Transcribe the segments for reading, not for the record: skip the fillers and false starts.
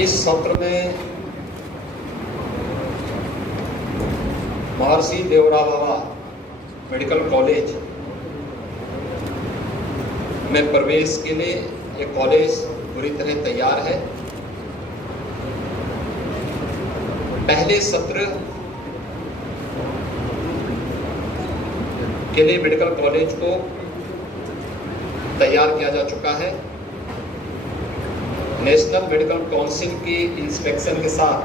इस सत्र में महर्षि देवराव बाबा मेडिकल कॉलेज में प्रवेश के लिए ये कॉलेज पूरी तरह तैयार है। पहले सत्र के लिए मेडिकल कॉलेज को तैयार किया जा चुका है। नेशनल मेडिकल काउंसिल की इंस्पेक्शन के साथ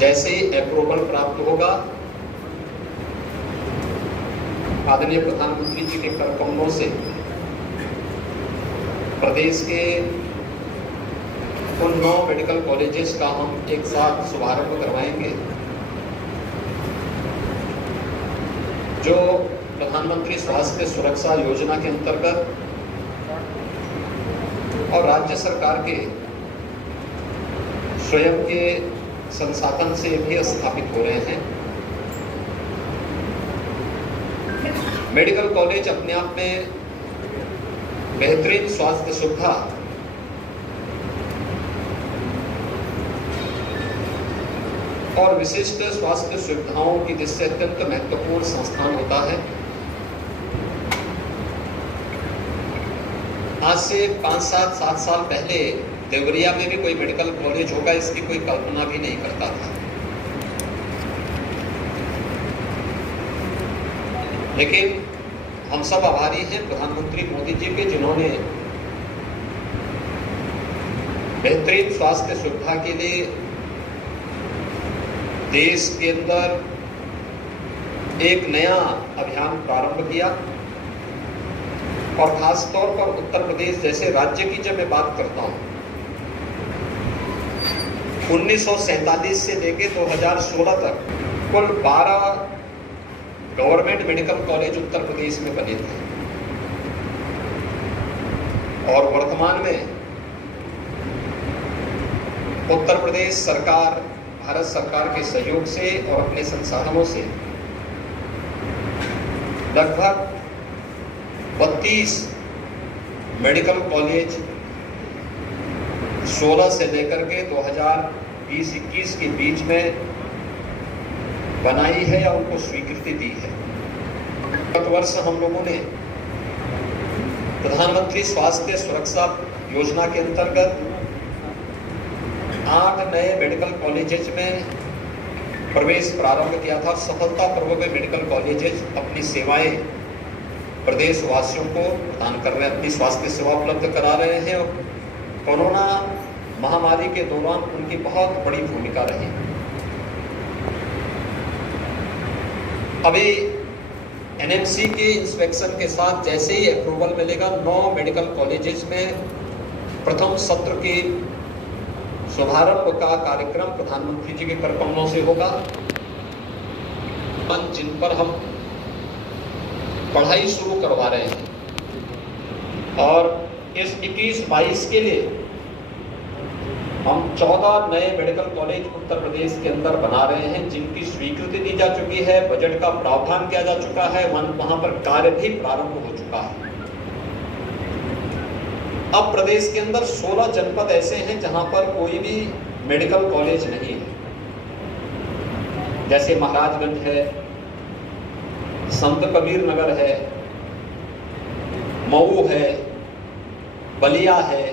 जैसे ही अप्रूवल प्राप्त होगा, आदरणीय प्रधानमंत्री जी के कर कमलों से प्रदेश के उन 9 मेडिकल कॉलेजेस का हम एक साथ शुभारंभ करवाएंगे जो प्रधानमंत्री स्वास्थ्य सुरक्षा योजना के अंतर्गत और राज्य सरकार के स्वयं के संसाधन से भी स्थापित हो रहे हैं। मेडिकल कॉलेज अपने आप में बेहतरीन स्वास्थ्य सुविधा और विशिष्ट स्वास्थ्य सुविधाओं की दृष्टि से अत्यंत महत्वपूर्ण संस्थान होता है। आज से 5-7 साल पहले देवरिया में भी कोई मेडिकल कॉलेज होगा इसकी कोई कल्पना भी नहीं करता था, लेकिन हम सब आभारी हैं प्रधानमंत्री मोदी जी के, जिन्होंने बेहतरीन स्वास्थ्य सुविधा के लिए देश के अंदर एक नया अभियान प्रारंभ किया। और खास तौर पर उत्तर प्रदेश जैसे राज्य की जब मैं बात करता हूं, 1947 से लेकर 2016 तक कुल 12 government medical college Uttar Pradesh में बने थे और वर्तमान में उत्तर प्रदेश सरकार भारत सरकार के सहयोग से और अपने संसाधनों से लगभग 32 मेडिकल कॉलेज 16 से लेकर के 2020-21 के बीच में बनाई है या उनको स्वीकृति दी है। गत वर्ष हम लोगों ने प्रधानमंत्री स्वास्थ्य सुरक्षा योजना के अंतर्गत 8 नए मेडिकल कॉलेजेस में प्रवेश प्रारंभ किया था। सफलतापूर्वक मेडिकल कॉलेजेस अपनी सेवाएं प्रदेश वासियों को प्रदान कर रहे हैं, अपनी स्वास्थ्य सेवा उपलब्ध करा रहे हैं और कोरोना महामारी के दौरान उनकी बहुत बड़ी भूमिका रही। अभी एनएमसी के इंस्पेक्शन के साथ जैसे ही अप्रूवल मिलेगा, 9 मेडिकल कॉलेजेस में प्रथम सत्र के शुभारंभ का कार्यक्रम प्रधानमंत्री जी के कर कमलों से होगा, जिन पर हम पढ़ाई शुरू करवा रहे हैं। और इस 21-22 के लिए हम 14 नए मेडिकल कॉलेज उत्तर प्रदेश के अंदर बना रहे हैं, जिनकी स्वीकृति दी जा चुकी है, बजट का प्रावधान किया जा चुका है, वहां पर कार्य भी प्रारंभ हो चुका है। अब प्रदेश के अंदर 16 जनपद ऐसे हैं जहां पर कोई भी मेडिकल कॉलेज नहीं है, जैसे महाराजगंज है, संत कबीर नगर है, मऊ है, बलिया है।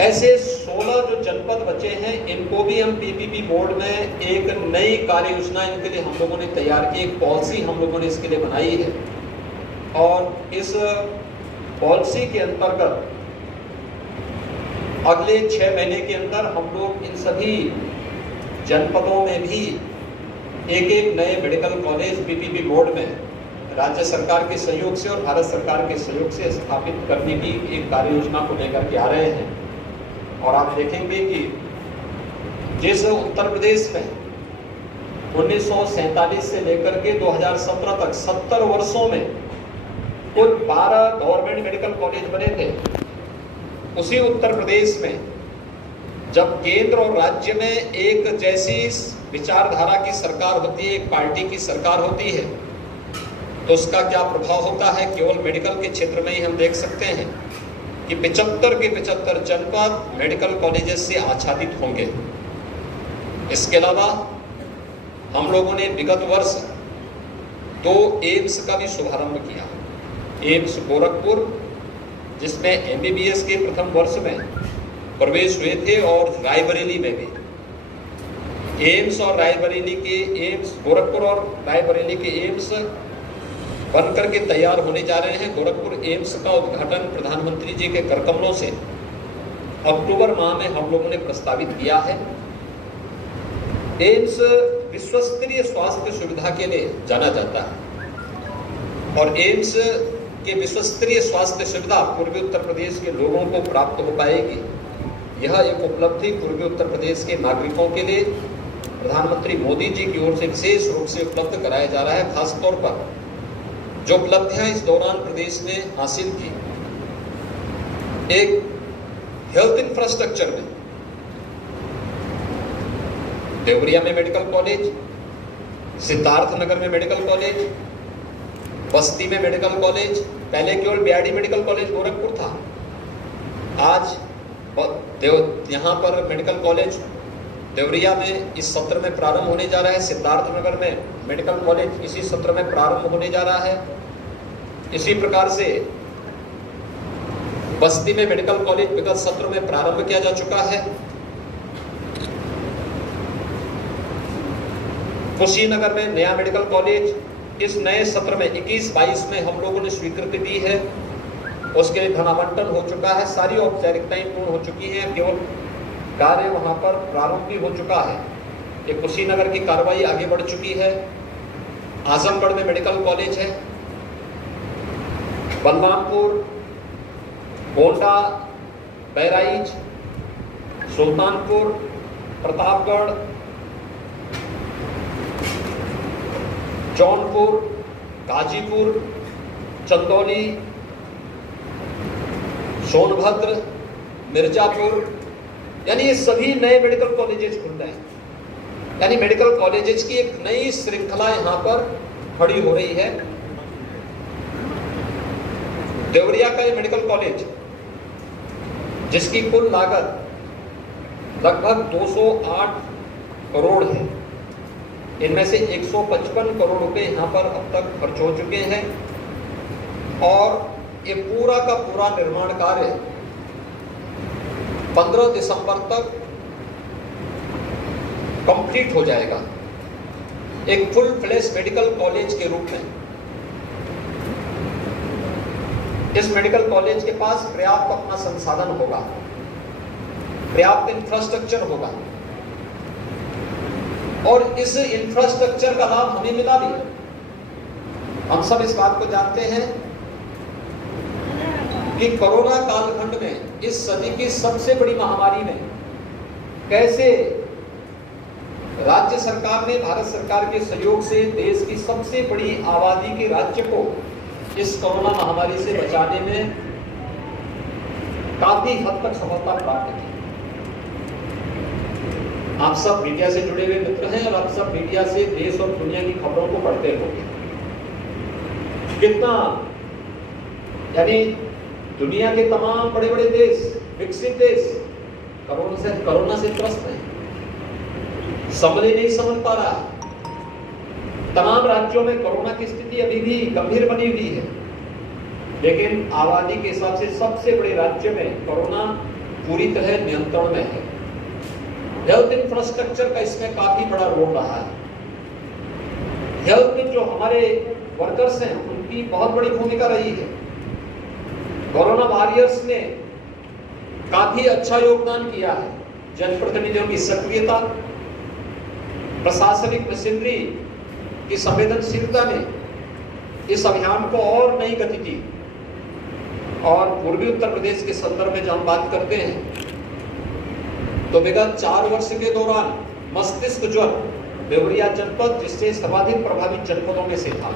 ऐसे 16 जो जनपद बचे हैं, इनको भी हम पीपीपी बोर्ड में एक नई कार्य योजना इनके लिए हम लोगों ने तैयार की, एक पॉलिसी हम लोगों ने इसके लिए बनाई है। और इस पॉलिसी के अंतर्गत अगले 6 महीने के अंदर हम लोग इन सभी जनपदों में भी एक नए मेडिकल कॉलेज पीपीपी बोर्ड में राज्य सरकार के सहयोग से और भारत सरकार के सहयोग से स्थापित करने की एक कार्य योजना को लेकर के आ रहे हैं। और आप देखेंगे कि जिस उत्तर प्रदेश में 1947 से लेकर के 2017 तक 70 वर्षों में कुल 12 गवर्नमेंट मेडिकल कॉलेज बने थे, उसी उत्तर प्रदेश में जब केंद्र और राज्य में एक जैसी विचारधारा की सरकार होती है, एक पार्टी की सरकार होती है, तो उसका क्या प्रभाव होता है केवल मेडिकल के क्षेत्र में ही हम देख सकते हैं। कि 75 के 75 जनपद मेडिकल कॉलेजेस से आच्छादित होंगे। इसके अलावा हम लोगों ने विगत वर्ष 2 एम्स का भी शुभारंभ किया। एम्स गोरखपुर, जिसमें MBBS के प्रथम वर्ष में प्रवेश हुए थे, और रायबरेली में भी एम्स और रायबरेली के एम्स, गोरखपुर और रायबरेली के एम्स बनकर के तैयार होने जा रहे हैं। गोरखपुर एम्स का उद्घाटन प्रधानमंत्री जी के करकमलों से अक्टूबर माह में हम लोगों ने प्रस्तावित किया है। एम्स विश्वस्तरीय स्वास्थ्य सुविधा के लिए जाना जाता है, और एम्स के विश्वस्तरीय स्वास्थ्य सुविधा पूर्वी उत्तर प्रदेश के लोगों को प्राप्त हो पाएगी। यह एक उपलब्धि पूर्वी उत्तर प्रदेश के नागरिकों के लिए प्रधानमंत्री मोदी जी की ओर से विशेष रूप से उपलब्ध कराया जा रहा है। खासतौर पर जो उपलब्धियां इस दौरान प्रदेश ने हासिल की, एक हेल्थ इंफ्रास्ट्रक्चर में देवरिया में मेडिकल कॉलेज, सिद्धार्थनगर में मेडिकल कॉलेज, बस्ती में मेडिकल कॉलेज, पहले केवल BRD मेडिकल कॉलेज गोरखपुर था, आज यहाँ पर मेडिकल कॉलेज देवरिया में इस सत्र में प्रारंभ होने जा रहा है। सिद्धार्थनगर में मेडिकल कॉलेज इसी सत्र में प्रारंभ होने जा रहा है। इसी प्रकार से बस्ती में मेडिकल कॉलेज विगत सत्र में प्रारंभ किया जा चुका है। कुशीनगर में नया मेडिकल कॉलेज इस नए सत्र में 21-22 में हम लोगों ने स्वीकृति दी है। उसके लिए धनावंटन हो चुका है, सारी औपचारिकताएं पूर्ण हो चुकी हैं, केवल कार्य वहां पर प्रारंभ भी हो चुका है। ये कुशीनगर की कार्रवाई आगे बढ़ चुकी है। आजमगढ़ में मेडिकल कॉलेज है, बलरामपुर, गोंडा, बहराइच, सुल्तानपुर, प्रतापगढ़, जौनपुर, गाजीपुर, चंदौली, सोनभद्र, मिर्जापुर, यानी ये सभी नए मेडिकल कॉलेजेस खुल रहे हैं। यानी मेडिकल कॉलेजेस की एक नई श्रृंखला यहां पर खड़ी हो रही है। देवरिया का ये मेडिकल कॉलेज, जिसकी कुल लागत लगभग 208 करोड़ है, इनमें से 155 करोड़ रुपए यहां पर अब तक खर्च हो चुके हैं, और ये पूरा का पूरा निर्माण कार्य 15 दिसंबर तक कंप्लीट हो जाएगा, एक फुल फ्लैश मेडिकल कॉलेज के रूप में। इस मेडिकल कॉलेज के पास पर्याप्त अपना संसाधन होगा, पर्याप्त इंफ्रास्ट्रक्चर होगा, और इस इंफ्रास्ट्रक्चर का लाभ हमें मिला भी। हम सब इस बात को जानते हैं कि कोरोना कालखंड में, इस सदी की सबसे बड़ी महामारी में, कैसे राज्य सरकार ने भारत सरकार के सहयोग से देश की सबसे बड़ी आबादी के राज्य को इस कोरोना महामारी से बचाने में काफी हद तक सफलता प्राप्त की। आप सब मीडिया से जुड़े हुए मित्र हैं, और आप सब मीडिया से देश और दुनिया की खबरों को पढ़ते होंगे। कितना, यानी दुनिया के तमाम बड़े बड़े देश, विकसित देश कोरोना से त्रस्त हैं, संभले नहीं समझ पा रहा। तमाम राज्यों में कोरोना की स्थिति अभी भी गंभीर बनी हुई है, लेकिन आबादी के हिसाब से सबसे बड़े राज्य में कोरोना पूरी तरह नियंत्रण में है। हेल्थ इंफ्रास्ट्रक्चर का इसमें काफी बड़ा रोल रहा है। हेल्थ में जो हमारे वर्कर्स हैं, उनकी बहुत बड़ी भूमिका रही है। कोरोना वॉरियर्स ने काफी अच्छा योगदान किया है। जनप्रतिनिधियों की सक्रियता, प्रशासनिक मशीनरी की संवेदनशीलता ने इस अभियान को और नई गति दी। और पूर्वी उत्तर प्रदेश के संदर्भ में जब हम बात करते हैं, तो विगत 4 वर्ष के दौरान मस्तिष्क ज्वर देवरिया जनपद, जिससे सर्वाधिक प्रभावित जनपदों में से था,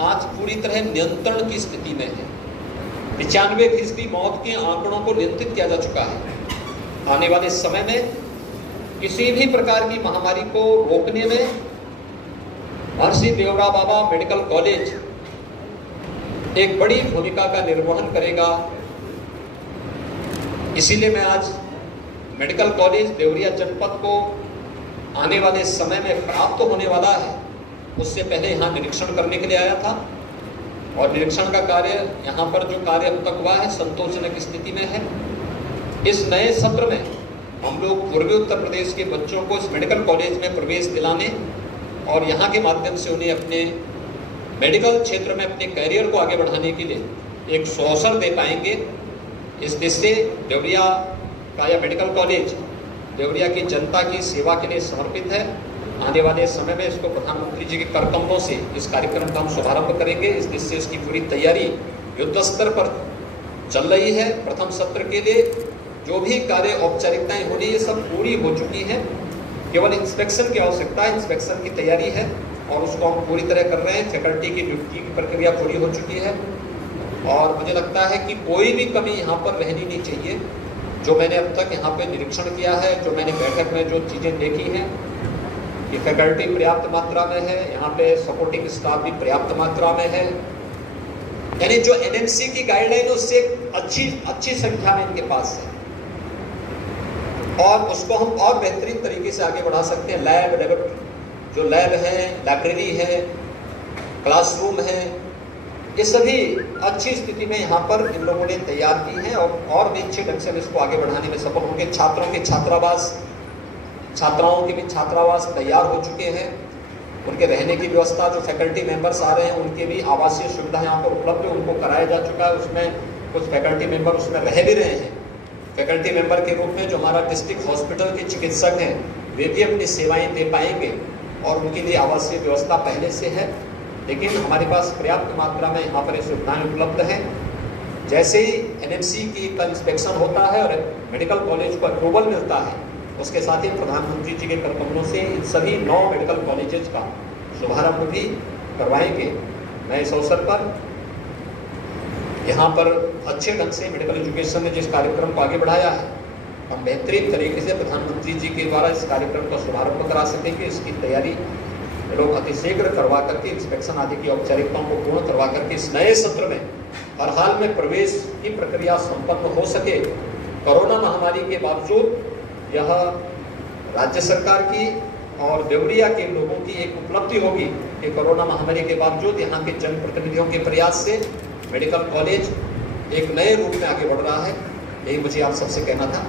आज पूरी तरह नियंत्रण की स्थिति में है। 95% मौत के आंकड़ों को नियंत्रित किया जा चुका है। आने वाले समय में किसी भी प्रकार की महामारी को रोकने में महर्षि देवराव बाबा मेडिकल कॉलेज एक बड़ी भूमिका का निर्वहन करेगा। इसीलिए मैं आज मेडिकल कॉलेज देवरिया जनपद को आने वाले समय में प्राप्त होने वाला है, उससे पहले यहाँ निरीक्षण करने के लिए आया था। और निरीक्षण का कार्य, यहाँ पर जो कार्य अब तक हुआ है, संतोषजनक स्थिति में है। इस नए सत्र में हम लोग पूर्वी उत्तर प्रदेश के बच्चों को इस मेडिकल कॉलेज में प्रवेश दिलाने और यहाँ के माध्यम से उन्हें अपने मेडिकल क्षेत्र में अपने करियर को आगे बढ़ाने के लिए एक अवसर दे पाएंगे। इस दृष्टि से देवरिया का यह मेडिकल कॉलेज देवरिया की जनता की सेवा के लिए समर्पित है। आने वाले समय में इसको प्रधानमंत्री जी के कर कमलों से इस कार्यक्रम का हम शुभारंभ करेंगे। इस दृष्टि से इसकी पूरी तैयारी युद्ध स्तर पर चल रही है। प्रथम सत्र के लिए जो भी कार्य औपचारिकताएं होनी, ये सब पूरी हो चुकी हैं। केवल इंस्पेक्शन की आवश्यकता है, इंस्पेक्शन की तैयारी है और उसको हम पूरी तरह कर रहे हैं। फैकल्टी की नियुक्ति की प्रक्रिया पूरी हो चुकी है और मुझे लगता है कि कोई भी कमी यहाँ पर रहनी नहीं चाहिए। जो मैंने अब तक यहाँ पे निरीक्षण किया है, जो मैंने बैठक में जो चीज़ें देखी हैं, कि फैकल्टी पर्याप्त मात्रा में है, यहाँ पे सपोर्टिंग स्टाफ भी पर्याप्त मात्रा में है, यानी जो एनएमसी की गाइडलाइन है उससे अच्छी संख्या में इनके पास है और उसको हम और बेहतरीन तरीके से आगे बढ़ा सकते हैं। जो लैब है, लाइब्रेरी है, क्लासरूम है, ये सभी अच्छी स्थिति में यहाँ पर इन लोगों ने तैयार की है और भी अच्छे ढंग से इसको आगे बढ़ाने में सफल होंगे। छात्रों के छात्रावास, छात्राओं के भी छात्रावास तैयार हो चुके हैं। उनके रहने की व्यवस्था, जो फैकल्टी मेंबर्स आ रहे हैं उनके भी आवासीय सुविधा यहाँ पर उपलब्ध है, उनको कराया जा चुका है। उसमें कुछ फैकल्टी मेंबर उसमें रह भी रहे हैं। फैकल्टी मेंबर के रूप में जो हमारा डिस्ट्रिक्ट हॉस्पिटल के चिकित्सक हैं, वे भी अपनी सेवाएं दे पाएंगे और उनके लिए आवासीय व्यवस्था पहले से है। लेकिन हमारे पास पर्याप्त मात्रा में यहाँ पर ये सुविधाएँ उपलब्ध हैं। जैसे ही एनएमसी की का इंस्पेक्शन होता है और मेडिकल कॉलेज को अप्रूवल मिलता है, उसके साथ ही प्रधानमंत्री जी के कर कमलों से इन सभी 9 मेडिकल कॉलेजेस का शुभारंभ भी करवाएंगे। मैं इस अवसर पर यहाँ पर अच्छे ढंग से मेडिकल एजुकेशन ने जिस कार्यक्रम को आगे बढ़ाया है, हम बेहतरीन तरीके से प्रधानमंत्री जी के द्वारा इस कार्यक्रम का शुभारंभ करा सकेंगे। इसकी तैयारी लोग अतिशीघ्र करवा करके इंस्पेक्शन आदि की औपचारिकताओं को पूर्ण करवा करके इस नए सत्र में हर हाल में प्रवेश की प्रक्रिया संपन्न हो सके। कोरोना महामारी के बावजूद यह राज्य सरकार की और देवरिया के लोगों की एक उपलब्धि होगी कि कोरोना महामारी के बावजूद यहाँ के जनप्रतिनिधियों के प्रयास से मेडिकल कॉलेज एक नए रूप में आगे बढ़ रहा है। यही मुझे आप सबसे कहना था।